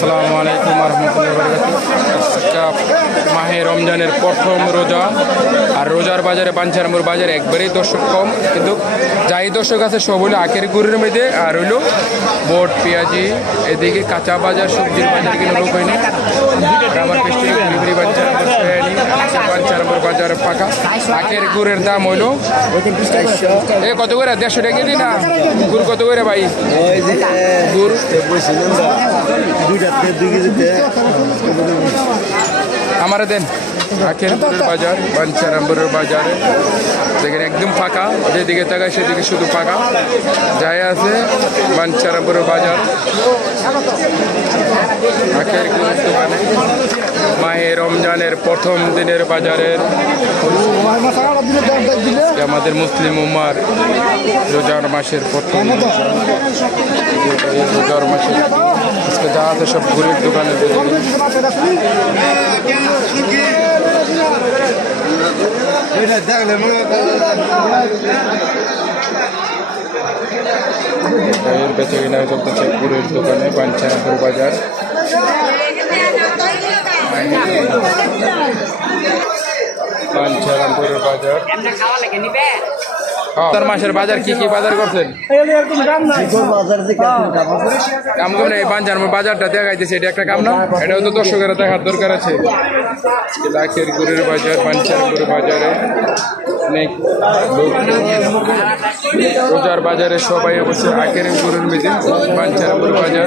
আসসালামু আলাইকুম রহমতুল্লাহ বরকাত মাহে রমজানের প্রথম রোজা আর রোজার বাজারে পাঞ্চারামুর বাজারে একবারেই দর্শক কম। কিন্তু যাই দর্শক আছে, সব হলো আখের গুড়ের মধ্যে। আর হইল বোট, পেঁয়াজি, এদিকে কাঁচা বাজার, সবজির বাজার কিন্তু লোক হয়নি আর আমার পেস্টি গুড়ি পাঞ্চারামুর ফেয়ানি পাঞ্চারামুর বাজার ফাঁকা আখের গুড়ের দাম হইল। এ কত করে? দেড়শো টাকা দিই না? গুড় কত করে ভাই? গুড়? বলছিলাম দুইটাতে দুই কেজিতে আমারে বাজার বাঞ্চারামপুরের বাজারে। দেখেন একদম ফাঁকা যেদিকে তাকায় সেদিকে শুধু ফাঁকা যাই আছে বাঞ্চারামপুরের বাজার। আখের গুরুর দোকানে। মাহে রমজানের প্রথম দিনের বাজারের আমাদের মুসলিম উম্মার রোজার মাসের প্রথম রোজার মাসের আজকে যা আছে সব ঘুরের দোকানে বেচে কিনা চলতেছে পুরের দোকানে পাঞ্চানাপুর বাজার। তার মাসের বাজার কি কি বাজার করছেন? কাম করে এই বাজারটা দেখাইতেছে, এটা একটা কাম না? এটাও দর্শকেরা দেখার দরকার আছে। লাখের গুড়ের বাজার পাঞ্চারামপুর বাজারে অনেক লোক বাজারে সবাই অবশ্য আখের গুড়ের মিলে পাঞ্চারামপুর বাজার।